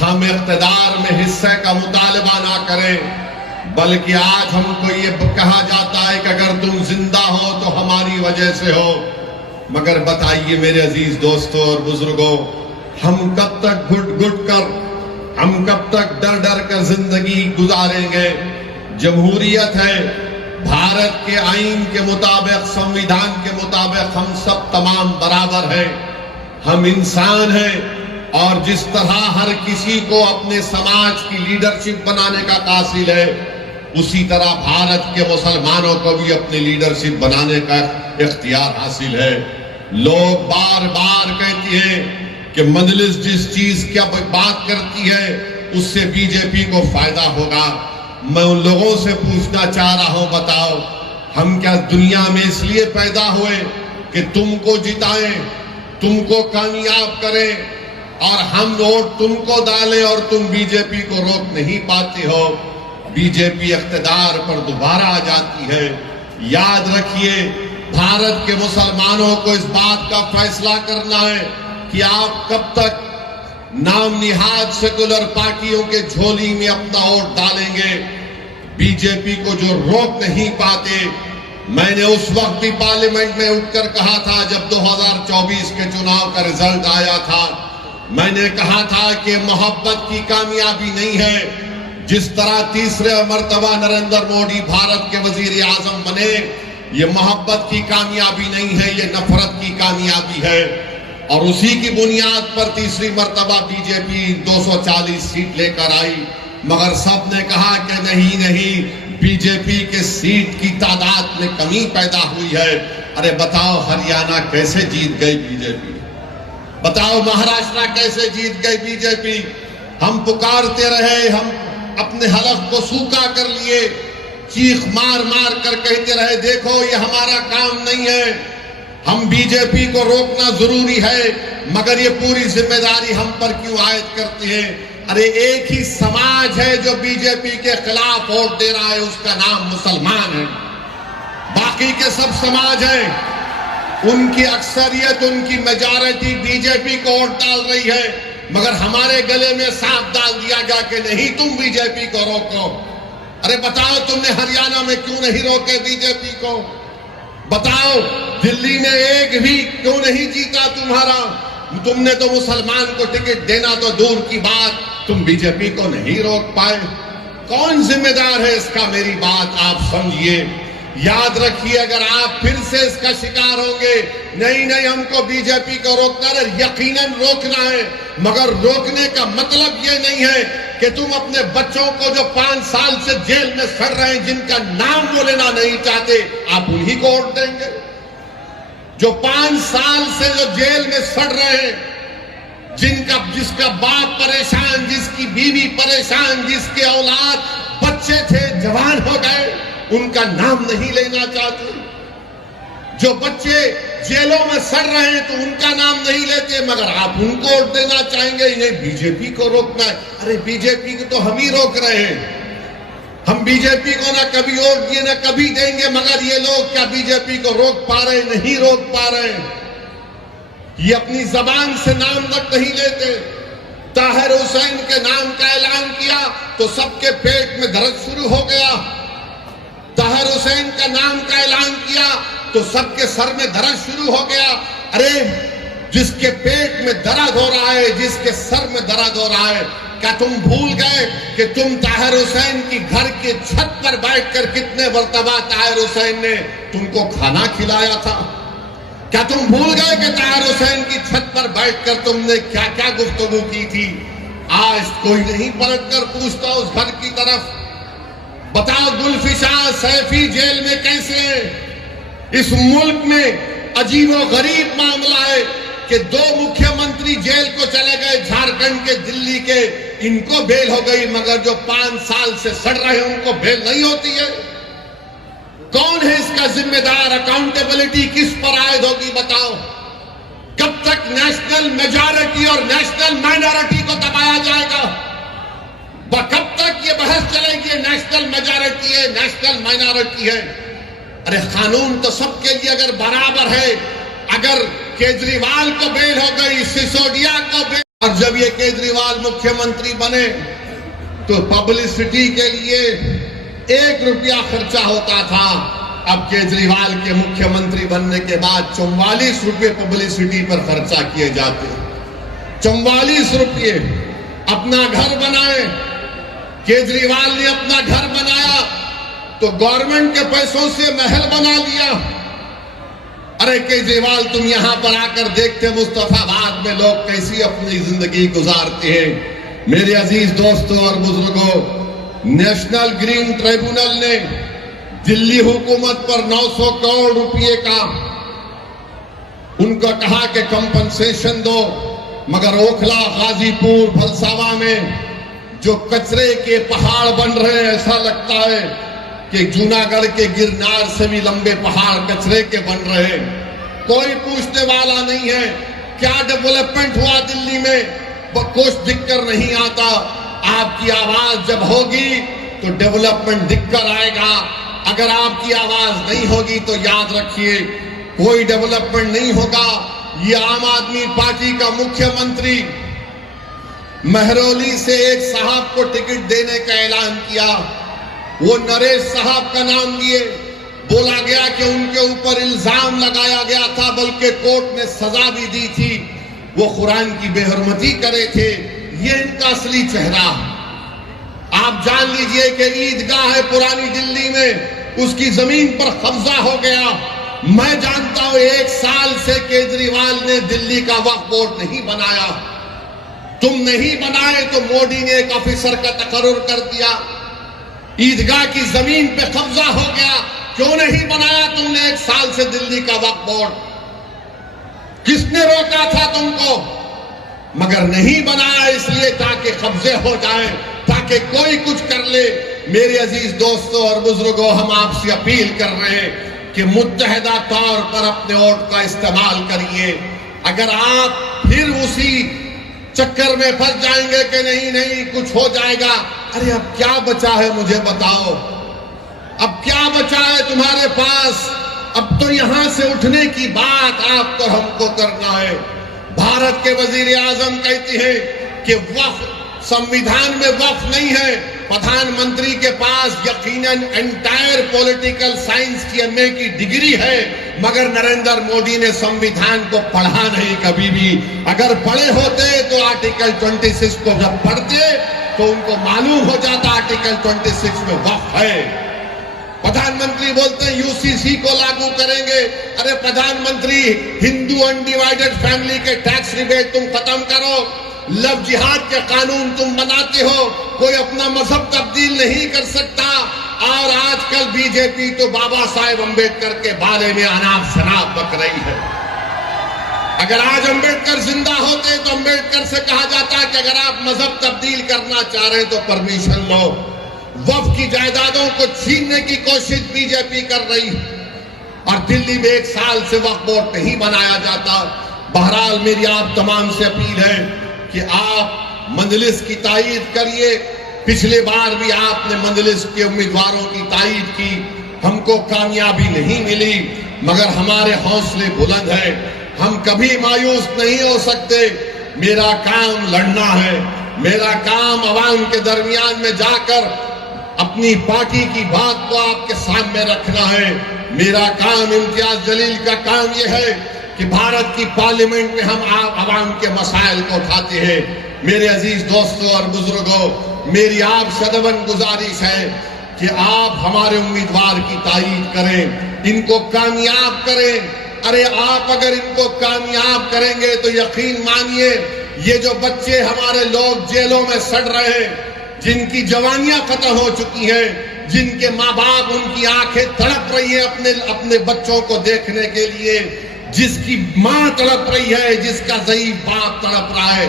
ہم اقتدار میں حصے کا مطالبہ نہ کریں، بلکہ آج ہم کو یہ کہا جاتا ہے کہ اگر تم زندہ ہو تو ہماری وجہ سے ہو۔ مگر بتائیے میرے عزیز دوستوں اور بزرگوں، ہم کب تک گھٹ گھٹ کر، ہم کب تک ڈر ڈر کر زندگی گزاریں گے؟ جمہوریت ہے، بھارت کے آئین کے مطابق، سمویدھان کے مطابق ہم سب تمام برابر ہیں، ہم انسان ہیں، اور جس طرح ہر کسی کو اپنے سماج کی لیڈرشپ بنانے کا قاصد ہے، اسی طرح بھارت کے مسلمانوں کو بھی اپنی لیڈرشپ بنانے کا اختیار حاصل ہے۔ لوگ بار بار کہتے ہیں کہ مجلس جس چیز کی بات کرتی ہے اس سے بی جے پی کو فائدہ ہوگا۔ میں ان لوگوں سے پوچھنا چاہ رہا ہوں، بتاؤ ہم کیا دنیا میں اس لیے پیدا ہوئے کہ تم کو جتائیں، تم کو کامیاب کریں، اور ہم ووٹ تم کو ڈالیں اور تم بی جے پی کو روک نہیں پاتے ہو؟ بی جے پی اقتدار پر دوبارہ آ جاتی ہے۔ یاد رکھیے، بھارت کے مسلمانوں کو اس بات کا فیصلہ کرنا ہے کہ آپ کب تک نام نہاد سیکولر پارٹیوں کے جھولی میں اپنا ووٹ ڈالیں گے۔ بی جے پی کو جو روک نہیں پاتے، میں نے اس وقت بھی پارلیمنٹ میں اٹھ کر کہا تھا جب 2024 کے چناؤ کا رزلٹ آیا تھا، میں نے کہا تھا کہ محبت کی کامیابی نہیں ہے۔ جس طرح تیسرے مرتبہ نریندر مودی بھارت کے وزیر اعظم بنے، یہ محبت کی کامیابی نہیں ہے، یہ نفرت کی کامیابی ہے، اور اسی کی بنیاد پر تیسری مرتبہ بی جے پی 240 سیٹ لے کر آئی۔ مگر سب نے کہا کہ نہیں، بی جے پی کے سیٹ کی تعداد میں کمی پیدا ہوئی ہے۔ ارے بتاؤ ہریانہ کیسے جیت گئی بی جے پی؟ بتاؤ مہاراشٹر کیسے جیت گئی بی جے پی؟ ہم پکارتے رہے، ہم اپنے حلق کو سوکھا کر لیے، چیخ مار مار کر کہتے رہے دیکھو یہ ہمارا کام نہیں ہے، ہم بی جے پی کو روکنا ضروری ہے، مگر یہ پوری ذمہ داری ہم پر کیوں عائد کرتے ہیں؟ ارے ایک ہی سماج ہے جو بی جے پی کے خلاف ووٹ دے رہا ہے، اس کا نام مسلمان ہے۔ باقی کے سب سماج ہیں، ان کی اکثریت، ان کی میجارٹی بی جے پی کو ووٹ ڈال رہی ہے، مگر ہمارے گلے میں سانپ ڈال دیا گیا کہ نہیں تم بی جے پی کو روکو۔ ارے بتاؤ تم نے ہریانہ میں کیوں نہیں روکے بی جے پی کو؟ بتاؤ دلی میں ایک بھی کیوں نہیں جیتا تمہارا؟ تم نے تو مسلمان کو ٹکٹ دینا تو دور کی بات، تم بی جے پی کو نہیں روک پائے۔ کون ذمہ دار ہے اس کا؟ میری بات آپ سمجھیے، یاد رکھیے، اگر آپ پھر سے اس کا شکار ہوں گے نہیں ہم کو بی جے پی کو روکنا ہے، یقیناً روکنا ہے، مگر روکنے کا مطلب یہ نہیں ہے کہ تم اپنے بچوں کو جو 5 سال سے جیل میں سڑ رہے ہیں، جن کا نام وہ لینا نہیں چاہتے، آپ انہی کو ووٹ دیں گے؟ جو 5 سال سے جو جیل میں سڑ رہے ہیں، جس کا باپ پریشان، جس کی بیوی پریشان، جس کے اولاد بچے تھے جوان ہو گئے، ان کا نام نہیں لینا چاہتے؟ جو بچے جیلوں میں سڑ رہے ہیں تو ان کا نام نہیں لیتے، مگر آپ ان کو ووٹ دینا چاہیں گے؟ انہیں بی جے پی کو روکنا ہے۔ ارے بی جے پی کو تو ہم ہی روک رہے ہیں، ہم بی جے پی کو نہ کبھی ووٹ دیے نہ کبھی دیں گے، مگر یہ لوگ کیا بی جے پی کو روک پا رہے؟ نہیں روک پا رہے۔ یہ اپنی زبان سے نام تک نہیں لیتے۔ طاہر حسین کے نام کا اعلان کیا تو سب کے پیٹ میں درد شروع ہو گیا۔ طاہر حسین کا نام کا اعلان کیا تو سب کے سر میں درد شروع ہو گیا۔ ارے جس کے پیٹ میں درد ہو رہا ہے، جس کے سر میں درد ہو رہا ہے، کیا تم بھول گئے کہ تم طاہر حسین کی گھر کے چھت پر بیٹھ کر کتنے مرتبہ طاہر حسین نے تم کو کھانا کھلایا تھا؟ کیا تم بھول گئے کہ طاہر حسین کی چھت پر بیٹھ کر تم نے کیا کیا گفتگو کی تھی؟ آج کوئی نہیں پلٹ کر پوچھتا اس گھر کی طرف۔ بتاؤ زلفشار سیفی جیل میں کیسے ہیں؟ اس ملک میں عجیب و غریب معاملہ ہے کہ 2 مکھیہ منتری جیل کو چلے گئے، جھارکھنڈ کے، دلی کے، ان کو بیل ہو گئی، مگر جو 5 سال سے سڑ رہے ہیں ان کو بیل نہیں ہوتی ہے۔ کون ہے اس کا ذمہ دار؟ اکاؤنٹیبلٹی کس پر عائد ہوگی؟ بتاؤ کب تک نیشنل میجارٹی اور نیشنل مائنارٹی کو دبایا جائے گا؟ کب تک یہ بحث چلے گی نیشنل میجارٹی ہے، نیشنل مائنارٹی ہے؟ ارے قانون تو سب کے لیے اگر برابر ہے، اگر کیجریوال کو بیل ہو گئی، سسودیا کو بیل اور جب یہ کیجریوال مکھیہ منتری بنے تو پبلسٹی کے لیے 1 روپیہ خرچہ ہوتا تھا. اب کیجریوال کے مکھیہ منتری بننے کے بعد 44 روپے پبلسٹی پر خرچہ کیے جاتے ہیں. 44 روپے. اپنا گھر بنائے. کیجریوال نے اپنا گھر بنایا تو گورنمنٹ کے پیسوں سے محل بنا لیا. ارے کیجریوال تم یہاں پر آ کر دیکھتے مصطفیٰ آباد میں لوگ کیسی اپنی زندگی گزارتے ہیں. میرے عزیز دوستوں اور بزرگوں، نیشنل گرین ٹریبونل نے دلی حکومت پر 900 کروڑ روپے کا ان کو کہا کہ کمپنسیشن دو، مگر اوکھلا، غازی پور، بھلساوا میں جو کچرے کے پہاڑ بن رہے ہیں، ایسا لگتا ہے کہ جوناگڑھ کے گرنار سے بھی لمبے پہاڑ کچرے کے بن رہے ہیں. کوئی پوچھنے والا نہیں ہے کیا ڈیولپمنٹ ہوا دلی میں. کچھ دکھ کر نہیں آتا. آپ کی آواز جب ہوگی تو ڈیولپمنٹ دکھ کر آئے گا. اگر آپ کی آواز نہیں ہوگی تو یاد رکھیے کوئی ڈیولپمنٹ نہیں ہوگا. یہ عام آدمی پارٹی کا مکھیہ منتری مہرولی سے ایک صاحب کو ٹکٹ دینے کا اعلان کیا. وہ نریش صاحب کا نام لیے. بولا گیا کہ ان کے اوپر الزام لگایا گیا تھا، بلکہ کورٹ نے سزا بھی دی تھی. وہ قرآن کی بے حرمتی کرے تھے. یہ ان کا اصلی چہرہ. آپ جان لیجئے کہ عیدگاہ ہے پرانی دلی میں، اس کی زمین پر قبضہ ہو گیا. میں جانتا ہوں 1 سال سے کیجریوال نے دلی کا وقف بورڈ نہیں بنایا. تم نہیں بنائے تو مودی نے ایک آفیسر کا تقرر کر دیا. عیدگاہ کی زمین پہ قبضہ ہو گیا. کیوں نہیں بنایا تم نے 1 سال سے دلی کا وقف بورڈ؟ کس نے روکا تھا تم کو؟ مگر نہیں بنایا اس لیے تاکہ قبضے ہو جائیں، تاکہ کوئی کچھ کر لے. میرے عزیز دوستوں اور بزرگوں، ہم آپ سے اپیل کر رہے ہیں کہ متحدہ طور پر اپنے ووٹ کا استعمال کریے. اگر آپ پھر اسی چکر میں پھنس جائیں گے کہ نہیں کچھ ہو جائے گا، ارے اب کیا بچا ہے مجھے بتاؤ؟ اب کیا بچا ہے تمہارے پاس؟ اب تو یہاں سے اٹھنے کی بات آپ کو ہم کو کرنا ہے. بھارت کے وزیر اعظم کہتے ہیں کہ وقف سمویدھان میں وقف نہیں ہے. پردھان منتری کے پاس یقیناً انٹائر پولیٹیکل سائنس کی ایم اے کی ڈگری ہے، مگر نریندر مودی نے سمویدھان کو پڑھا نہیں کبھی بھی. اگر پڑھے ہوتے تو آرٹیکل 26 کو جب پڑھتے تو ان کو معلوم ہو جاتا آرٹیکل 26 میں وقف ہے. پردھان منتری بولتے ہیں UCC کو لاگو کریں گے. ارے پردھان منتری، ہندو انڈیوائیڈڈ فیملی کے ٹیکس ریبیٹ تم ختم کرو. لو جہاد کے قانون تم بناتے ہو. کوئی اپنا مذہب تبدیل نہیں کر سکتا. اور آج کل بی جے پی تو بابا صاحب امبیڈکر کے بارے میں اناپ شناپ بک رہی ہے. اگر آج امبیڈکر زندہ ہوتے تو امبیڈکر سے کہا جاتا کہ اگر آپ مذہب تبدیل کرنا چاہ رہے تو پرمیشن لو. وقف کی جائیدادوں کو چھیننے کی کوشش بی جے پی کر رہی ہے، اور دلی میں 1 سال سے وقف بورڈ نہیں بنایا جاتا. بہرحال میری آپ تمام سے اپیل ہے کہ آپ مجلس کی تائید کریے. پچھلے بار بھی آپ نے مجلس کے امیدواروں کی تائید کی. ہم کو کامیابی نہیں ملی، مگر ہمارے حوصلے بلند ہیں. ہم کبھی مایوس نہیں ہو سکتے. میرا کام لڑنا ہے. میرا کام عوام کے درمیان میں جا کر اپنی پارٹی کی بات کو آپ کے سامنے رکھنا ہے. میرا کام، امتیاز جلیل کا کام یہ ہے کہ بھارت کی پارلیمنٹ میں ہم عوام کے مسائل کو اٹھاتے ہیں. میرے عزیز دوستوں اور بزرگوں، میری آپ سے ادباً گزارش ہے کہ آپ ہمارے امیدوار کی تائید کریں، ان کو کامیاب کریں. ارے آپ اگر ان کو کامیاب کریں گے تو یقین مانیے یہ جو بچے ہمارے لوگ جیلوں میں سڑ رہے ہیں، جن کی جوانیاں ختم ہو چکی ہیں، جن کے ماں باپ، ان کی آنکھیں تڑپ رہی ہیں اپنے بچوں کو دیکھنے کے لیے، جس کی ماں تڑپ رہی ہے، جس کا ضعیف باپ تڑپ رہا ہے،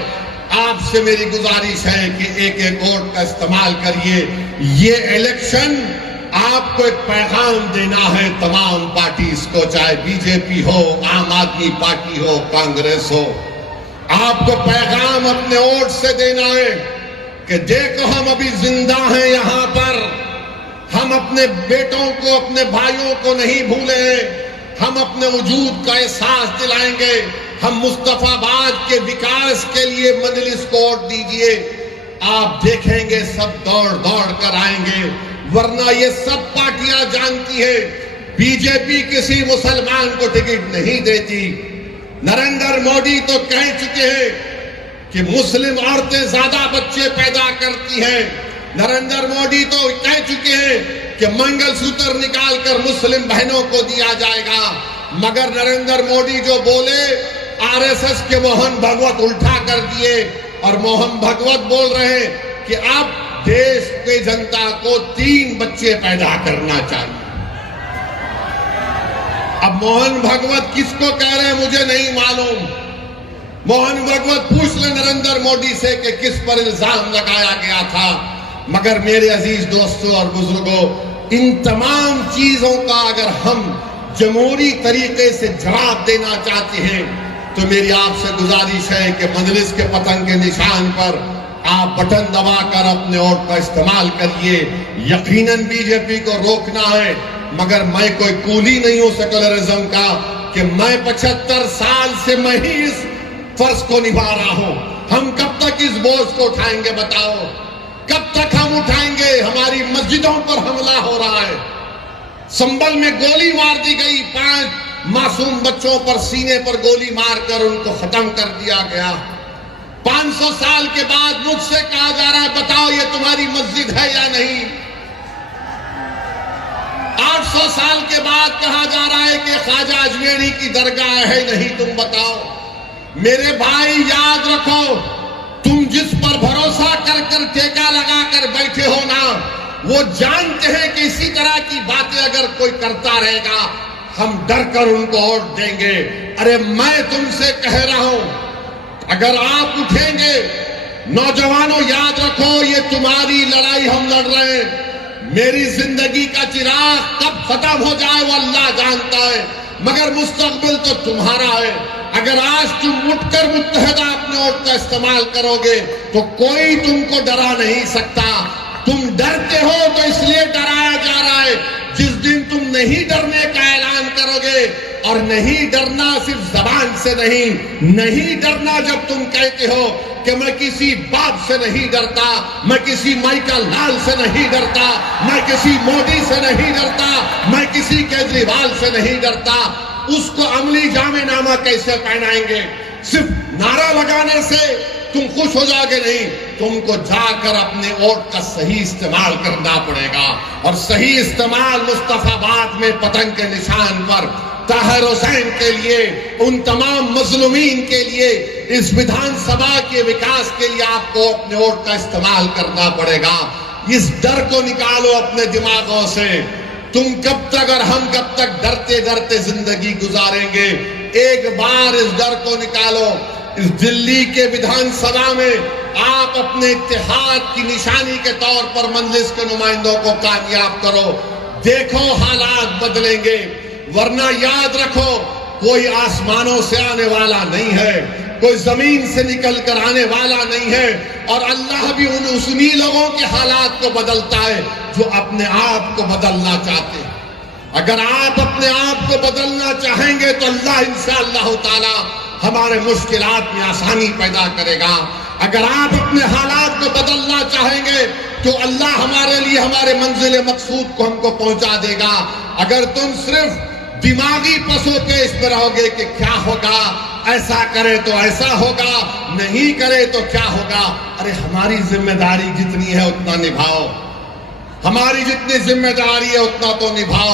آپ سے میری گزارش ہے کہ ایک ووٹ کا استعمال کریے. یہ الیکشن آپ کو ایک پیغام دینا ہے تمام پارٹیز کو، چاہے بی جے پی ہو، عام آدمی پارٹی ہو، کانگریس ہو. آپ کو پیغام اپنے ووٹ سے دینا ہے کہ دیکھو ہم ابھی زندہ ہیں یہاں پر. ہم اپنے بیٹوں کو، اپنے بھائیوں کو نہیں بھولے ہیں. ہم اپنے وجود کا احساس دلائیں گے. ہم مصطفی آباد کے وکاس کے لیے مجلس کو ووٹ دیجئے، آپ دیکھیں گے سب دوڑ دوڑ کر آئیں گے، ورنہ یہ سب پارٹیاں جانتی ہیں بی جے پی کسی مسلمان کو ٹکٹ نہیں دیتی۔ نریندر مودی تو کہہ چکے ہیں کہ مسلم عورتیں زیادہ بچے پیدا کرتی ہیں، نریندر مودی تو کہہ چکے ہیں کہ منگل سوتر نکال کر مسلم بہنوں کو دیا جائے گا، مگر نریندر مودی جو بولے آر ایس ایس کے موہن بھگوت الٹا کر دیے، اور موہن بھگوت بول رہے ہیں کہ اب دیش کے جنتا کو 3 بچے پیدا کرنا چاہیے۔ اب موہن بھگوت کس کو کہہ رہے ہیں مجھے نہیں معلوم، موہن بھگوت پوچھ لے نریندر مودی سے کہ کس پر الزام لگایا گیا تھا، مگر میرے عزیز دوستوں اور بزرگوں، ان تمام چیزوں کا اگر ہم جمہوری طریقے سے جواب دینا چاہتے ہیں تو میری آپ سے گزارش ہے کہ مجلس کے پتنگ کے نشان پر آپ بٹن دبا کر اپنے ووٹ کا استعمال کریے۔ یقیناً بی جے پی کو روکنا ہے، مگر میں کوئی کولی نہیں ہوں سیکولرزم کا کہ میں 75 سال سے میں ہی اس فرض کو نبھا رہا ہوں۔ ہم کب تک اس بوجھ کو اٹھائیں گے بتاؤ؟ کب تک ہم اٹھائیں گے؟ ہماری مسجدوں پر حملہ ہو رہا ہے، سنبل میں گولی مار دی گئی، 5 معصوم بچوں پر سینے پر گولی مار کر ان کو ختم کر دیا گیا۔ 500 سال کے بعد مجھ سے کہا جا رہا ہے بتاؤ یہ تمہاری مسجد ہے یا نہیں؟ 800 سال کے بعد کہا جا رہا ہے کہ خواجہ اجمیری کی درگاہ ہے نہیں، تم بتاؤ۔ میرے بھائی یاد رکھو، تم جس پر بھروسہ کر کر ٹیکا لگا کر بیٹھے ہو نا، وہ جانتے ہیں کہ اسی طرح کی باتیں اگر کوئی کرتا رہے گا ہم ڈر کر ان کو ووٹ دیں گے۔ ارے میں تم سے کہہ رہا ہوں اگر آپ اٹھیں گے، نوجوانوں یاد رکھو یہ تمہاری لڑائی ہم لڑ رہے ہیں، میری زندگی کا چراغ کب ختم ہو جائے وہ اللہ جانتا ہے، مگر مستقبل تو تمہارا ہے۔ اگر آج تم اٹھ کر متحدہ اپنے ووٹ کا استعمال کرو گے تو کوئی تم کو ڈرا نہیں سکتا۔ تم ڈرتے ہو تو اس لیے ڈرایا جا رہا ہے، جس دن تم نہیں ڈرنے کا اعلان کرو گے، اور نہیں ڈرنا صرف زبان سے نہیں ڈرنا جب تم کہتے ہو کہ میں کسی باپ سے نہیں ڈرتا، میں کسی مائیکل لال سے نہیں ڈرتا، میں کسی مودی سے نہیں ڈرتا، میں کسی کیجریوال سے نہیں ڈرتا، اس کو عملی جامع نامہ کیسے پہنائیں گے؟ صرف نعرہ لگانے سے تم خوش ہو جاؤ گے نہیں، تم کو جا کر اپنے ووٹ کا صحیح استعمال کرنا پڑے گا، اور صحیح استعمال مصطفی آباد میں پتنگ کے نشان پر طاہر حسین کے لیے، ان تمام مظلومین کے لیے، اس ویدھان سبھا کے وکاس کے لیے آپ کو اپنے ووٹ کا استعمال کرنا پڑے گا۔ اس ڈر کو نکالو اپنے دماغوں سے۔ تم کب تک اور ہم کب تک ڈرتے ڈرتے زندگی گزاریں گے؟ ایک بار اس ڈر کو نکالو۔ اس دلی کے ویدھان سبھا میں آپ اپنے اتحاد کی نشانی کے طور پر مجلس کے نمائندوں کو کامیاب کرو، دیکھو حالات بدلیں گے، ورنہ یاد رکھو کوئی آسمانوں سے آنے والا نہیں ہے، کوئی زمین سے نکل کر آنے والا نہیں ہے، اور اللہ بھی انہی لوگوں کے حالات کو بدلتا ہے جو اپنے آپ کو بدلنا چاہتے ہیں۔ اگر آپ اپنے آپ کو بدلنا چاہیں گے تو اللہ انشاءاللہ تعالی ہمارے مشکلات میں آسانی پیدا کرے گا۔ اگر آپ اپنے حالات کو بدلنا چاہیں گے تو اللہ ہمارے لیے ہمارے منزل مقصود کو ہم کو پہنچا دے گا۔ اگر تم صرف دماغی پس و پیش میں رہو گے کہ کیا ہوگا، ایسا کرے تو ایسا ہوگا، نہیں کرے تو کیا ہوگا، ارے ہماری ذمہ داری جتنی ہے اتنا نبھاؤ، ہماری جتنی ذمہ داری ہے اتنا تو نبھاؤ۔